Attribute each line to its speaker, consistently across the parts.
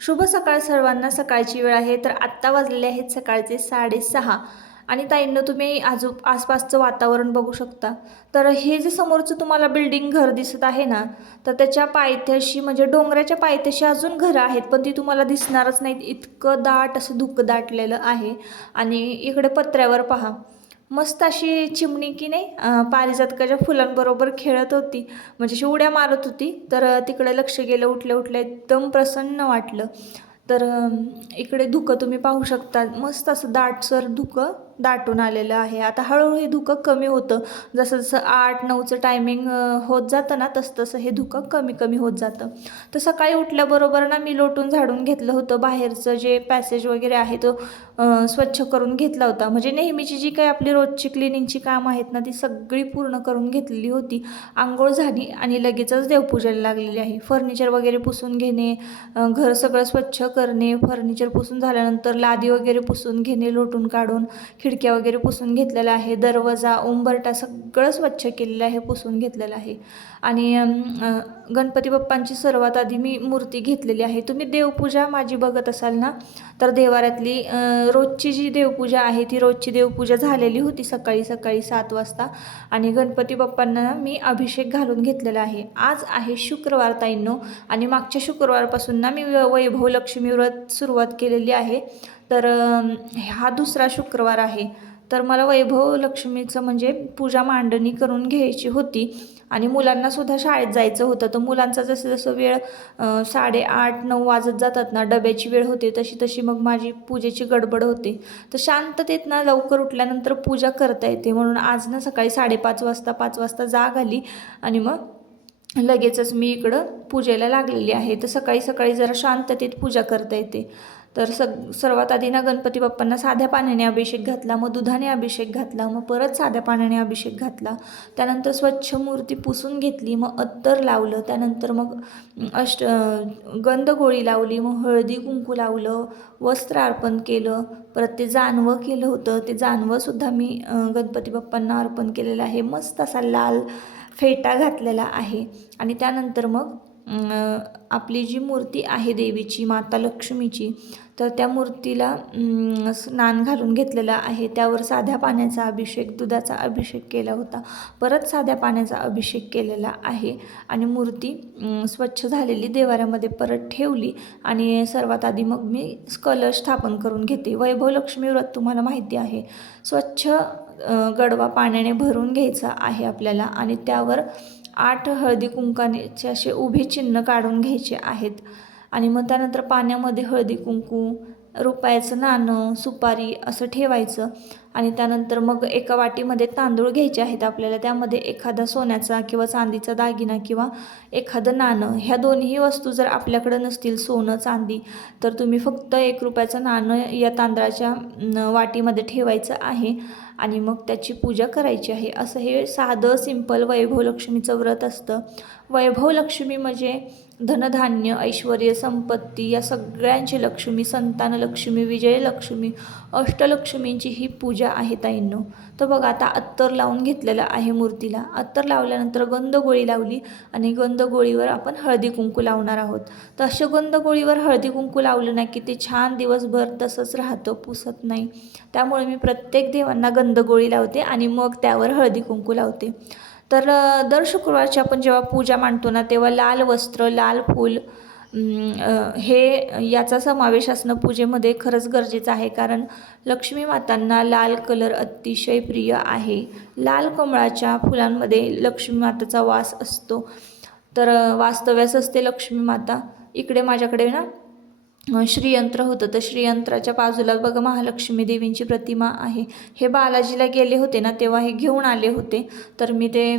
Speaker 1: शुभ सकाळ सर्वांना. सकाळची वेळ आहे तर आत्ता वाजलेले आहेत सकाळचे साडेसहा. आणि ताईंना तुम्ही आजू आसपासचं वातावरण बघू शकता. तर हे जे समोरचं तुम्हाला बिल्डिंग घर दिसत आहे ना तर त्याच्या पायथ्याशी म्हणजे डोंगराच्या पायथ्याशी अजून घरं आहेत पण ती तुम्हाला दिसणारच नाहीत. इतकं दाट असं धुकं दाटलेलं आहे. आणि इकडे पत्र्यावर पहा. मस्त अशी चिमणी की नाही पारिजातकाच्या फुलांबरोबर खेळत होती. म्हणजे अशी उड्या मारत होती. तर तिकडे लक्ष गेलं उठल्या उठल्या एकदम प्रसन्न वाटलं. तर इकडे धुकं तुम्ही पाहू शकता. मस्त असं दाटसर धुकं. दाटून आलेलं आहे. आता हळूहळू हे धुकं कमी होतं. जसं जसं आठ नऊचं टायमिंग होत जातं ना तसं तसं हे धुकं कमी कमी होत जातं. तर सकाळी उठल्याबरोबर ना मी लोटून झाडून घेतलं होतं. बाहेरचं जे पॅसेज वगैरे आहे तो स्वच्छ करून घेतला होता. म्हणजे नेहमीची जी काही आपली रोजची क्लिनिंगची कामं आहेत ना ती सगळी पूर्ण करून घेतलेली होती. आंघोळ झाली आणि लगेचच देवपूजेला लागलेली आहे. फर्निचर वगैरे पुसून घेणे घर सगळं स्वच्छ करणे फर्निचर पुसून झाल्यानंतर लादी वगैरे पुसून घेणे लोटून काढून खिडक्या वगैरे पुसून घेतलेल्या आहे. दरवाजा उंबरटा सगळं स्वच्छ केलेलं आहे पुसून घेतलेलं आहे. आणि गणपती बाप्पांची सर्वात आधी मी मूर्ती घेतलेली आहे. तुम्ही देवपूजा माझी बघत असाल ना तर देवाऱ्यातली रोजची जी देवपूजा आहे ती रोजची देवपूजा झालेली होती सकाळी सकाळी सात वाजता. आणि गणपती बाप्पांना मी अभिषेक घालून घेतलेला आहे. आज आहे शुक्रवार ताईंनो. आणि मागच्या शुक्रवारपासून ना मी व- वैभव लक्ष्मी व्रत सुरुवात केलेली आहे. तर हा दुसरा शुक्रवार आहे. तर मला वैभव लक्ष्मीचं म्हणजे पूजा मांडणी करून घ्यायची होती. आणि मुलांनासुद्धा शाळेत जायचं होतं. तर मुलांचा जसं जसं वेळ साडेआठ नऊ वाजत जातात ना डब्याची वेळ होते तशी तशी मग माझी पूजेची गडबड होते. तर शांततेत ना लवकर उठल्यानंतर पूजा करता येते. म्हणून आज ना सकाळी साडेपाच वाजता पाच वाजता जाग आली. आणि मग लगेचच मी इकडं पूजेला लागलेली आहे. तर सकाळी सकाळी जरा शांततेत पूजा करता येते. तर सग सर्वात आधी ना गणपती बाप्पांना साध्या पाण्याने अभिषेक घातला मग दुधाने अभिषेक घातला मग परत साध्या पाण्याने अभिषेक घातला. त्यानंतर स्वच्छ मूर्ती पुसून घेतली मग अत्तर लावलं. त्यानंतर मग अष्ट गंधगोळी लावली मग हळदी कुंकू लावलं वस्त्र अर्पण केलं. परत ते जानवं केलं होतं. ते जानवंसुद्धा मी गणपती बाप्पांना अर्पण केलेलं आहे. मस्त असा लाल फेटा घातलेला आहे. आणि त्यानंतर मग आपली जी मूर्ती आहे देवीची माता लक्ष्मीची तर त्या मूर्तीला स्नान घालून घेतलेलं आहे. त्यावर साध्या पाण्याचा अभिषेक दुधाचा अभिषेक केला होता. परत साध्या पाण्याचा अभिषेक केलेला आहे आणि मूर्ती स्वच्छ झालेली देवाऱ्यामध्ये परत ठेवली आणि सर्वात आधी मग मी कलश स्थापन करून घेते. वैभव लक्ष्मी व्रत तुम्हाला माहिती आहे. स्वच्छ गडवा पाण्याने भरून घ्यायचा आहे आपल्याला आणि त्यावर आठ हळदी कुंकानेचे असे उभे चिन्ह काढून घ्यायचे आहेत. आणि मग त्यानंतर पाण्यामध्ये हळदी कुंकू रुपयाचं नाणं सुपारी असं ठेवायचं. आणि त्यानंतर मग एका वाटीमध्ये तांदूळ घ्यायचे आहेत आपल्याला. त्यामध्ये एखादा सोन्याचा किंवा चांदीचा दागिना किंवा एखादं नाणं. ह्या दोन्ही वस्तू जर आपल्याकडं नसतील सोनं चांदी तर तुम्ही फक्त एक रुपयाचं नाणं या तांदळाच्या वाटीमध्ये ठेवायचं आहे. आणि मग त्याची पूजा करायची आहे. असं हे साधं सिंपल वैभव लक्ष्मीचं व्रत असतं. वैभव लक्ष्मी म्हणजे धनधान्य ऐश्वर संपत्ती या सगळ्यांची लक्ष्मी संतान लक्ष्मी विजयलक्ष्मी अष्टलक्ष्मींची ही पूजा आहे ताईंनो. तर बघा आता अत्तर लावून घेतलेलं आहे मूर्तीला. अत्तर लावल्यानंतर गंधगोळी लावली आणि गंधगोळीवर आपण हळदी कुंकू लावणार आहोत. तर अशा गंधगोळीवर हळदी कुंकू लावलं नाही की ते छान दिवसभर तसंच राहतं पुसत नाही. त्यामुळे मी प्रत्येक देवांना गंधगोळी लावते आणि मग त्यावर हळदी कुंकू लावते. तर दर शुक्रवारची आपण जेव्हा पूजा मांडतो ना तेव्हा लाल वस्त्र लाल फूल हे याचा समावेश असणं पूजेमध्ये खरंच गरजेचं आहे. कारण लक्ष्मी मातांना लाल कलर अतिशय प्रिय आहे. लाल कमळाच्या फुलांमध्ये लक्ष्मी मातेचा वास असतो. तर वास्तव्यास असते लक्ष्मी माता. इकडे माझ्याकडे ना श्रीयंत्र होतं. तर श्रीयंत्राच्या बाजूला बघा महालक्ष्मी देवींची प्रतिमा आहे. हे बालाजीला गेले होते ना तेव्हा हे घेऊन आले होते. तर मी ते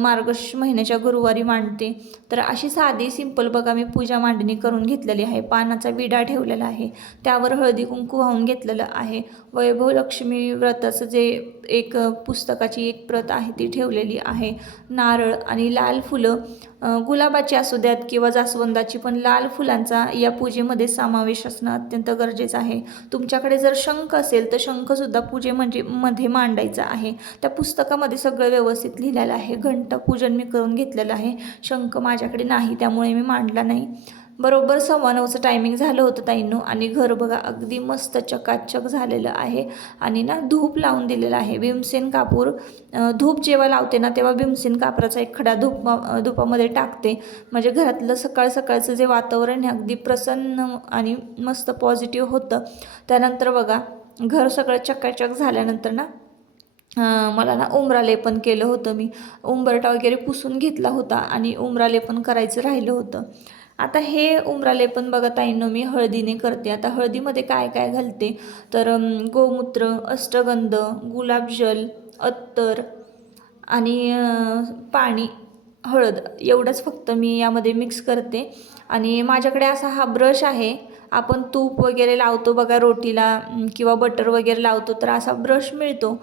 Speaker 1: मार्गश महिन्याच्या गुरुवारी मांडते. तर अशी साधी सिंपल बघा मी पूजा मांडणी करून घेतलेली आहे. पानाचा विडा ठेवलेला आहे. त्यावर हळदी कुंकू वाहून घेतलेलं आहे. वैभव लक्ष्मी व्रताचं जे एक पुस्तकाची एक प्रत आहे ती ठेवलेली आहे. नारळ आणि लाल फुलं गुलाबाची असू द्यात किंवा जास्वंदाची पण लाल फुलांचा या पूजेमध्ये समावेश असणं अत्यंत गरजेचं आहे. तुमच्याकडे जर शंख असेल तर शंखसुद्धा पूजे म्हणजे मध्ये मांडायचा आहे. त्या पुस्तकामध्ये सगळं व्यवस्थित लिहिलेलं आहे. घंटा पूजन मी करून घेतलेलं आहे. शंख माझ्याकडे नाही त्यामुळे मी मांडला नाही. बरोबर सव्वा नऊचं टायमिंग झालं होतं ताईंनो. आणि घर बघा अगदी मस्त चकाचक झालेलं आहे. आणि ना धूप लावून दिलेलं आहे. भीमसेन कापूर धूप जेव्हा लावते ना तेव्हा भीमसेन कापराचा एक खडा धूप धुपामध्ये टाकते. म्हणजे घरातलं सकाळ सकाळचं जे वातावरण आहे अगदी प्रसन्न आणि मस्त पॉझिटिव्ह होतं. त्यानंतर बघा घर सगळं चकाचक झाल्यानंतर ना मला ना उमरालेपन केलं होतं मी. उंबरटा वगैरे पुसून घेतला होता आणि उमरालेपन करायचं राहिलं होतं. आता हे उंबराले पण बघत बघा ताईंनो मी हळदीने करते. आता हळदीमध्ये काय काय घालते? तर गोमूत्र अष्टगंध गुलाबजल अत्तर आणि पाणी हळद. एवढंच फक्त मी यामध्ये मिक्स करते. आणि माझ्याकडे असा हा ब्रश आहे. आपण तूप वगैरे लावतो बघा रोटीला किंवा बटर वगैरे लावतो तर असा ब्रश मिळतो.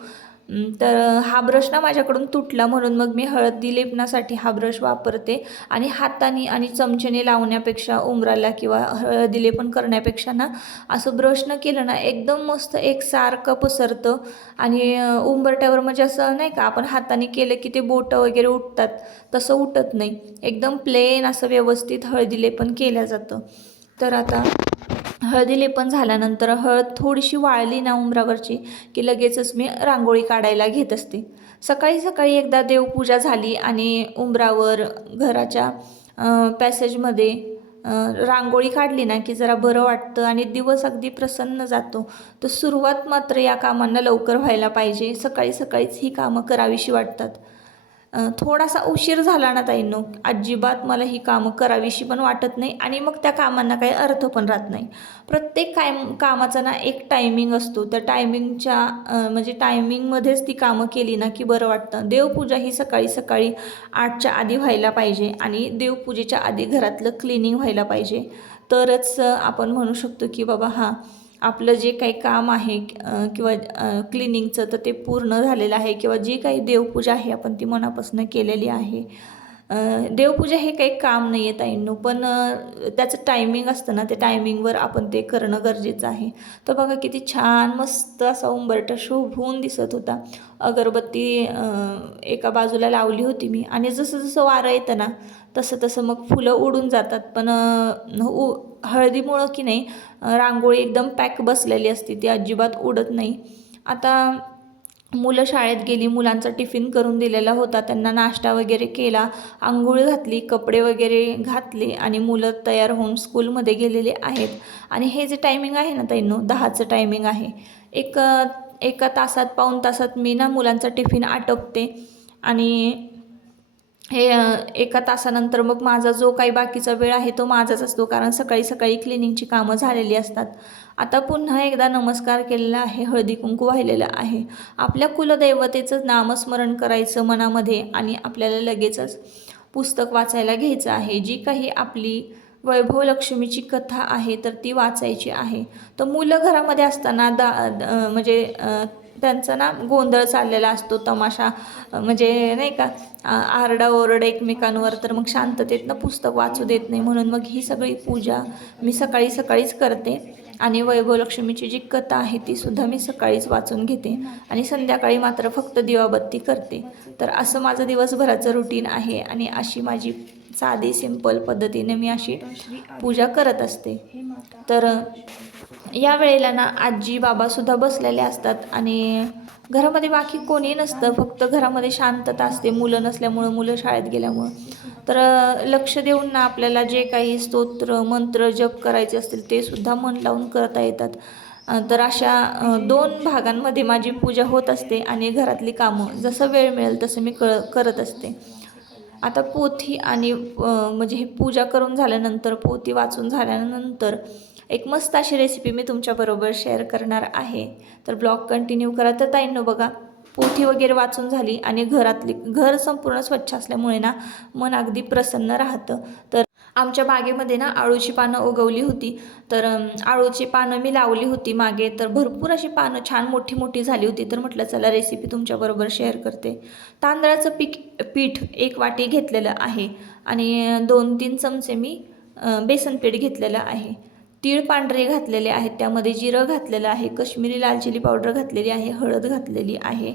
Speaker 1: तर हा ब्रश ना माझ्याकडून तुटला म्हणून मग मी हळदी लेपनासाठी हा ब्रश वापरते आणि हाताने आणि चमच्याने लावण्यापेक्षा उमराला किंवा हळदी लेपन करण्यापेक्षा ना असं ब्रश न केलं ना एकदम मस्त एकसारखं पसरतं आणि उंबरट्यावर म्हणजे असं नाही का आपण हाताने केलं की ते बोटं वगैरे उठतात तसं उठत नाही. एकदम प्लेन असं व्यवस्थित हळदी लेपन केलं जातं. तर आता हळदी लेपन झाल्यानंतर हळद थोडीशी वाळली ना उंबरावरची की लगेचच मी रांगोळी काढायला घेत असते. सकाळी सकाळी एकदा देवपूजा झाली आणि उंबरावर घराच्या पॅसेजमध्ये रांगोळी काढली ना की जरा बरं वाटतं आणि दिवस अगदी प्रसन्न जातो. तर सुरुवात मात्र या कामांना लवकर व्हायला पाहिजे. सकाळी सकाळीच ही कामं करावीशी वाटतात. थोडासा उशीर झाला ना ताईंनो. अजिबात मला ही कामं करावीशी पण वाटत नाही आणि मग त्या कामांना काही अर्थ पण राहत नाही. प्रत्येक काय कामाचा ना एक टायमिंग असतो. त्या टायमिंगच्या म्हणजे टायमिंगमध्येच ती कामं केली ना की बरं वाटतं. देवपूजा ही सकाळी सकाळी आठच्या आधी व्हायला पाहिजे आणि देवपूजेच्या आधी घरातलं क्लिनिंग व्हायला पाहिजे. तरच आपण म्हणू शकतो की बाबा हां आपलं जे काही काम आहे किंवा क्लिनिंगचं तर ते पूर्ण झालेलं आहे किंवा जी काही देवपूजा आहे आपण ती मनापासून केलेली आहे. देवपूजा हे काही काम नाही आहे ताईंनो पण त्याचं टायमिंग असतं ना ते टायमिंगवर आपण ते करणं गरजेचं आहे. तर बघा किती छान मस्त असा उंबरटा शोभून दिसत होता. अगरबत्ती एका बाजूला लावली होती मी. आणि जसं जसं वारं येतं ना तसं तसं मग फुलं उडून जातात. पण उ हळदीमुळं की नाही रांगोळी एकदम पॅक बसलेली असते ती अजिबात उडत नाही. आता मुलं शाळेत गेली मुलांचा टिफिन करून दिलेला होता त्यांना नाश्ता वगैरे केला आंघोळ घातली कपडे वगैरे घातले आणि मुलं तयार होऊन स्कूलमध्ये गेलेले आहेत. आणि हे जे टायमिंग आहे ना ताईंनो दहाचं टायमिंग आहे. एक एका तासात पाऊण तासात मी ना मुलांचा टिफिन आटपते आणि हे एका तासानंतर मग माझा जो काही बाकीचा वेळ आहे तो माझाच असतो. कारण सकाळी सकाळी क्लिनिंगची कामं झालेली असतात. आता पुन्हा एकदा नमस्कार केलेला आहे हळदी कुंकू वाहिलेलं आहे. आपल्या कुलदैवतेचं नामस्मरण करायचं मनामध्ये आणि आपल्याला लगेचच पुस्तक वाचायला घ्यायचं आहे. जी काही आपली वैभव लक्ष्मीची कथा आहे तर ती वाचायची आहे. तर मुलं घरामध्ये असताना दा द- म्हणजे त्यांचा ना गोंधळ चाललेला असतो तमाशा म्हणजे नाही का आरडाओरड एकमेकांवर तर मग शांततेतनं पुस्तक वाचू देत नाही. म्हणून मग ही सगळी पूजा मी सकाळी सकाळीच करते. आणि वैभवलक्ष्मीची जी कथा आहे ती सुद्धा मी सकाळीच वाचून घेते आणि संध्याकाळी मात्र फक्त दिवाबत्ती करते. तर असं माझं दिवसभराचं रुटीन आहे आणि अशी माझी साधी सिंपल पद्धतीने मी अशी पूजा करत असते. तर या वेळेला ना आजी बाबासुद्धा बसलेले असतात आणि घरामध्ये बाकी कोणी नसतं फक्त घरामध्ये शांतता असते. मुलं नसल्यामुळं मुलं शाळेत गेल्यामुळं. तर लक्ष देऊन ना आपल्याला जे काही स्तोत्र मंत्र जप करायचे असतील ते सुद्धा मन लावून करता येतात. तर अशा दोन भागांमध्ये माझी पूजा होत असते आणि घरातली कामं जसं वेळ मिळेल तसं मी कळ करत असते. आता पोथी आणि म्हणजे हे पूजा करून झाल्यानंतर पोथी वाचून झाल्यानंतर एक मस्त अशी रेसिपी मी तुमच्याबरोबर शेअर करणार आहे. तर ब्लॉग कंटिन्यू करा. तर ताईंनो बघा पोथी वगैरे वाचून झाली आणि घरातली घर संपूर्ण स्वच्छ असल्यामुळे ना मन अगदी प्रसन्न राहतं. तर आमच्या बागेमध्ये ना आळूची पानं उगवली होती. तर आळूची पानं मी लावली होती मागे. तर भरपूर अशी पानं छान मोठी मोठी झाली होती. तर म्हटलं चला रेसिपी तुमच्याबरोबर शेअर करते. तांदळाचं पीक पीठ एक वाटी घेतलेलं आहे. आणि दोन तीन चमचे मी बेसन पीठ घेतलेलं आहे. तीळ पांढरे घातलेले आहेत. त्यामध्ये जिरं घातलेलं आहे कश्मीरी लाल चिली पावडर घातलेली आहे हळद घातलेली आहे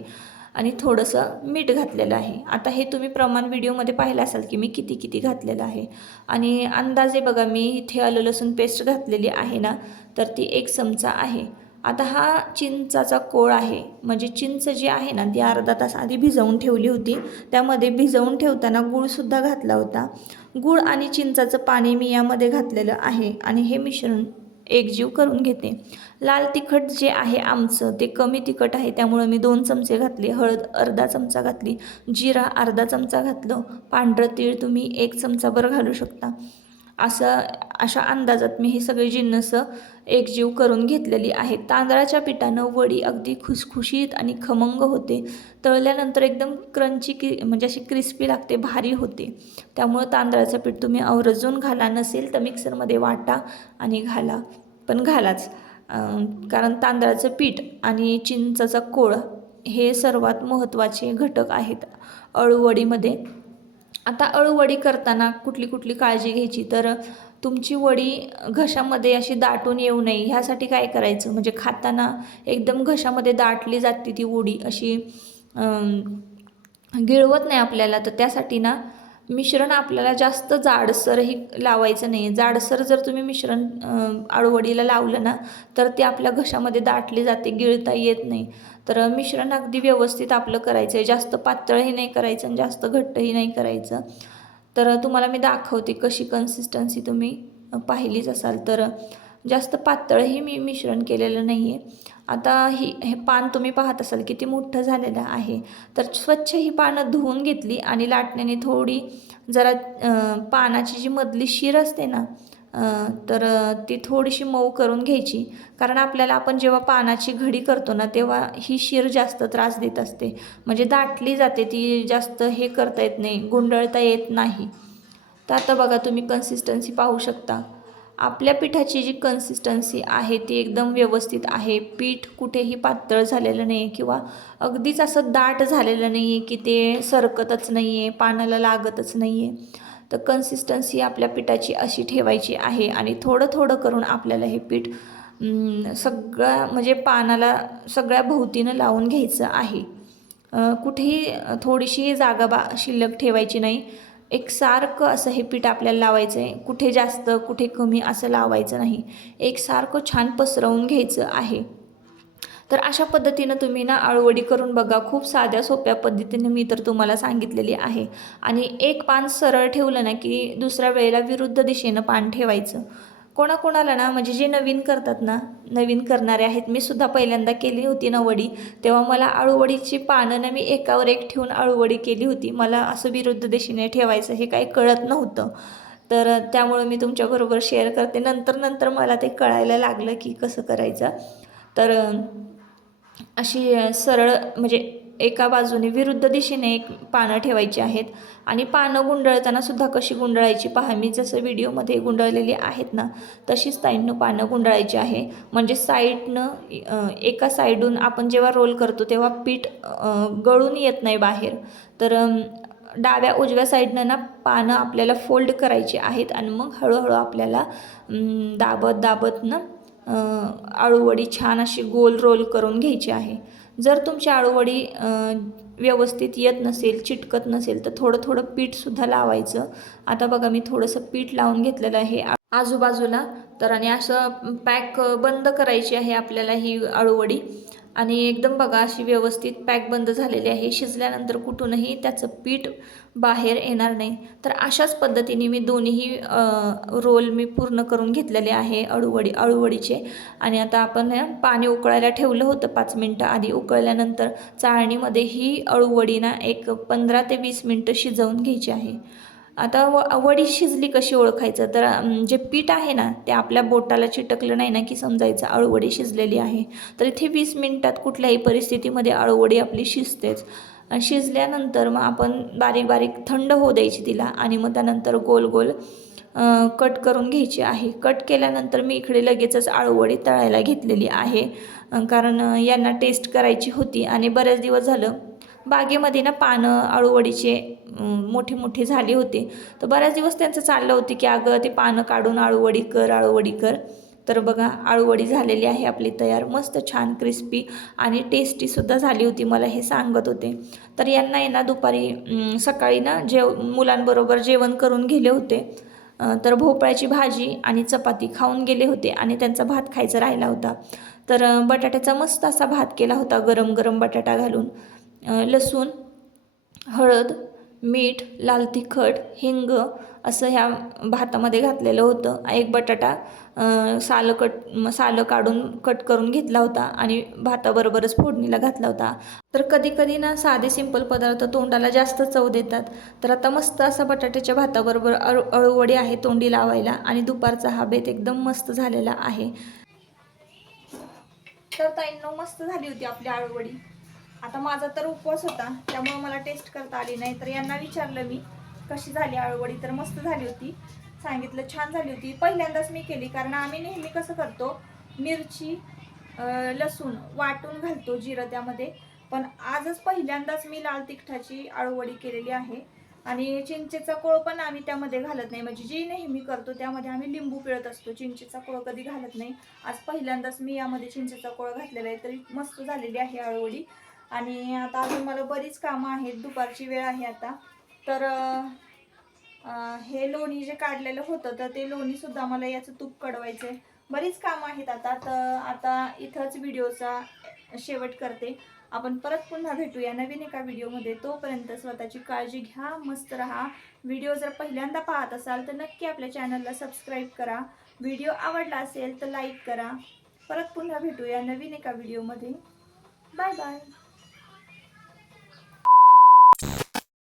Speaker 1: आणि थोडंसं मीठ घातलेलं आहे. आता हे तुम्ही प्रमाण व्हिडिओमध्ये पाहिलं असाल की मी किती किती घातलेलं आहे. आणि अंदाजे बघा मी इथे आलं लसूण पेस्ट घातलेली आहे ना तर ती एक चमचा आहे. आता हा चिंचाचा कोळ आहे. म्हणजे चिंच जी आहे ना ती अर्धा तास आधी भिजवून ठेवली होती. त्यामध्ये भिजवून ठेवताना गूळसुद्धा घातला होता. गूळ आणि चिंचाचं पाणी मी यामध्ये घातलेलं आहे आणि हे मिश्रण एकजीव करून घेते. लाल तिखट जे आहे आमचं ते कमी तिखट आहे. त्यामुळं मी दोन चमचे घातले. हळद अर्धा चमचा घातली. जिरा अर्धा चमचा घातलं. पांढरं तीळ तुम्ही एक चमचाभर घालू शकता. असं अशा अंदाजात मी हे सगळे जिन्नसं एकजीव करून घेतलेली आहे. तांदळाच्या पिठानं वडी अगदी खुसखुशीत आणि खमंग होते. तळल्यानंतर एकदम क्रंची कि म्हणजे अशी क्रिस्पी लागते भारी होते. त्यामुळं तांदळाचं पीठ तुम्ही अवरजून घाला. नसेल तर मिक्सरमध्ये वाटा आणि घाला. पण घालाच. कारण तांदळाचं पीठ आणि चिंचाचा कोळ हे सर्वात महत्त्वाचे घटक आहेत. अळूवडीमध्ये आता अळूवडी करताना कुठली कुठली काळजी घ्यायची? तर तुमची वडी घशामध्ये अशी दाटून येऊ नये. ह्यासाठी काय करायचं? म्हणजे खाताना एकदम घशामध्ये दाटली जाते ती वडी अशी गिळवत नाही आपल्याला. तर त्यासाठी ना मिश्रण आपल्याला जास्त जाडसरही लावायचं नाही. जाडसर जर तुम्ही मिश्रण आळूवडीला लावलं ना तर ते आपल्या घशामध्ये दाटली जाते गिळता येत नाही. तर मिश्रण अगदी व्यवस्थित आपलं करायचं आहे जास्त पातळही नाही करायचं आणि जास्त घट्टही नाही करायचं. तर तुम्हाला मी दाखवते कशी कन्सिस्टन्सी तुम्ही पाहिलीच असाल तर. जास्त पातळही मी मिश्रण केलेलं नाही आहे आता ही हे पान तुम्ही पाहत असाल किती मोठं झालेलं आहे. तर स्वच्छ ही पानं धुवून घेतली आणि लाटण्याने थोडी जरा पानाची जी मधली शीर असते ना तर ती थोडीशी मऊ करून घ्यायची. कारण आपल्याला आपण जेव्हा पानाची घडी करतो ना तेव्हा ही शीर जास्त त्रास देत असते. म्हणजे दाटली जाते ती जास्त हे करता येत नाही गुंडळता येत नाही. तर आता बघा तुम्ही कन्सिस्टन्सी पाहू शकता. आपल्या पिठाची जी कन्सिस्टन्सी आहे ती एकदम व्यवस्थित आहे. पीठ कुठेही पातळ झालेलं नाही आहे किंवा अगदीच असं दाट झालेलं नाही आहे की ते सरकतच नाही आहे पानाला लागतच नाही आहे तर कन्सिस्टन्सी आपल्या पिठाची अशी ठेवायची आहे आणि थोडं थोडं करून आपल्याला हे पीठ सगळ्या म्हणजे पानाला सगळ्या भोवतीनं लावून घ्यायचं आहे. कुठेही थोडीशी जागा बा शिल्लक ठेवायची नाही. एक सारखं असं हे पीठ आपल्याला लावायचं आहे. कुठे जास्त कुठे कमी असं लावायचं नाही. एक सारखं छान पसरवून घ्यायचं आहे. तर अशा पद्धतीनं तुम्ही ना आळूवडी करून बघा. खूप साध्या सोप्या पद्धतीने मी तर तुम्हाला सांगितलेली आहे. आणि एक पान सरळ ठेवलं ना की दुसऱ्या वेळेला विरुद्ध दिशेनं पान ठेवायचं. कोणाकोणाला ना म्हणजे जे नवीन करतात ना नवीन करणारे आहेत मी सुद्धा पहिल्यांदा केली होती ना वडी. तेव्हा मला आळूवडीची पानं ना मी एकावर एक ठेवून आळूवडी केली होती. मला असं विरुद्ध दिशेने ठेवायचं हे काही कळत नव्हतं. तर त्यामुळं मी तुमच्याबरोबर शेअर करते. नंतर नंतर मला ते कळायला लागलं की कसं करायचं. तर अशी सरळ म्हणजे एका बाजूने विरुद्ध दिशेने एक पानं ठेवायची आहेत आणि पानं गुंडळताना सुद्धा कशी गुंडळायची पहा मी जसं व्हिडिओमध्ये गुंडळलेली आहेत ना तशीच ताईंनं पानं गुंडळायची आहे. म्हणजे साईडनं एका साईडून आपण जेव्हा रोल करतो तेव्हा पीठ गळून येत नाही बाहेर. तर डाव्या उजव्या साईडनं ना पानं आपल्याला फोल्ड करायची आहेत आणि मग हळूहळू आपल्याला दाबत दाबत ना आळूवडी छान अशी गोल रोल करून घ्यायची आहे. जर तुमची आळूवडी व्यवस्थित येत नसेल चिटकत नसेल तर थोडं थोडं पीठसुद्धा लावायचं. आता बघा मी थोडंसं पीठ लावून घेतलेलं आहे. आजूबाजूला तर आणि असं पॅक बंद करायची आहे आपल्याला ही आळूवडी. आणि एकदम बघा अशी व्यवस्थित पॅक बंद झालेली आहे. शिजल्यानंतर कुठूनही त्याचं पीठ बाहेर येणार नाही. तर अशाच पद्धतीने मी दोन्हीही रोल मी पूर्ण करून घेतलेले आहे अळूवडी अळूवडीचे. आणि आता आपण पाणी उकळायला ठेवलं होतं पाच मिनटं आधी. उकळल्यानंतर चाळणीमध्ये ही अळूवडी ना एक पंधरा ते वीस मिनटं शिजवून घ्यायची आहे. आता व वडी शिजली कशी ओळखायचं? तर जे पीठ आहे ना ते आपल्या बोटाला चिटकलं नाही ना की समजायचं आळूवडी शिजलेली आहे. तर इथे वीस मिनिटात कुठल्याही परिस्थितीमध्ये आळूवडी आपली शिजतेच. शिजल्यानंतर मग आपण बारीक बारीक थंड होऊ द्यायची तिला आणि मग त्यानंतर गोल गोल कट करून घ्यायची आहे. कट केल्यानंतर मी इकडे लगेचच आळूवडी तळायला घेतलेली आहे. कारण यांना टेस्ट करायची होती आणि बऱ्याच दिवस झालं बागेमध्ये ना पानं आळूवडीचे मोठी मोठी झाली होती. तर बऱ्याच दिवस त्यांचं चाललं होती की अगं ते पानं काढून आळूवडी कर आळूवडी कर. तर बघा आळूवडी झालेली आहे आपली तयार. मस्त छान क्रिस्पी आणि टेस्टीसुद्धा झाली होती मला हे सांगत होते. तर यांना आहे ना दुपारी सकाळी ना जेव मुलांबरोबर जेवण करून गेले होते. तर भोपळ्याची भाजी आणि चपाती खाऊन गेले होते आणि त्यांचा भात खायचा राहिला होता. तर बटाट्याचा मस्त असा भात केला होता गरम गरम बटाटा घालून. लसूण हळद मीठ लाल तिखट हिंग असं ह्या भातामध्ये घातलेलं होतं. एक बटाटा सालं कट सालं काढून कट करून घेतला होता आणि भाताबरोबरच फोडणीला घातला होता. तर कधी कधी ना साधे सिंपल पदार्थ तोंडाला जास्त चव देतात. तर आता मस्त असा बटाट्याच्या भाताबरोबर अळ अळूवडी आहे तोंडी लावायला आणि दुपारचा हा बेत एकदम मस्त झालेला आहे. तर ताईंनो मस्त झाली होती आपली आळूवडी आता माझा तर उपवास होता त्यामुळे मला टेस्ट करता आली नाही. तर यांना विचारलं मी कशी झाली आळूवडी? तर मस्त झाली होती. सांगितलं छान झाली होती. पहिल्यांदाच मी केली कारण आम्ही नेहमी कसं करतो मिरची लसूण वाटून घालतो जिरं त्यामध्ये. पण आजच पहिल्यांदाच मी लाल तिखटाची आळूवडी केलेली आहे. आणि चिंचेचा कोळ पण आम्ही त्यामध्ये घालत नाही. म्हणजे जी नेहमी करतो त्यामध्ये आम्ही लिंबू पिळत असतो. चिंचेचा कोळ कधी घालत नाही. आज पहिल्यांदाच मी यामध्ये चिंचेचा कोळ घातलेला आहे. तरी मस्त झालेली आहे आळूवडी. आणि आता अजून मला बरीच कामं आहेत दुपारची वेळ आहे आता. तर हे लोणी जे काढलेलं होतं तर ते लोणीसुद्धा मला याचं तूप कडवायचं आहे बरीच कामं आहेत आता तर आता इथंच व्हिडिओचा शेवट करते. आपण परत पुन्हा भेटूया नवीन एका व्हिडिओमध्ये. तोपर्यंत स्वतःची काळजी घ्या मस्त राहा. व्हिडिओ जर पहिल्यांदा पाहत असाल तर नक्की आपल्या चॅनलला सबस्क्राईब करा. व्हिडिओ आवडला असेल तर लाईक करा. परत पुन्हा भेटूया नवीन एका व्हिडिओमध्ये. Bye bye.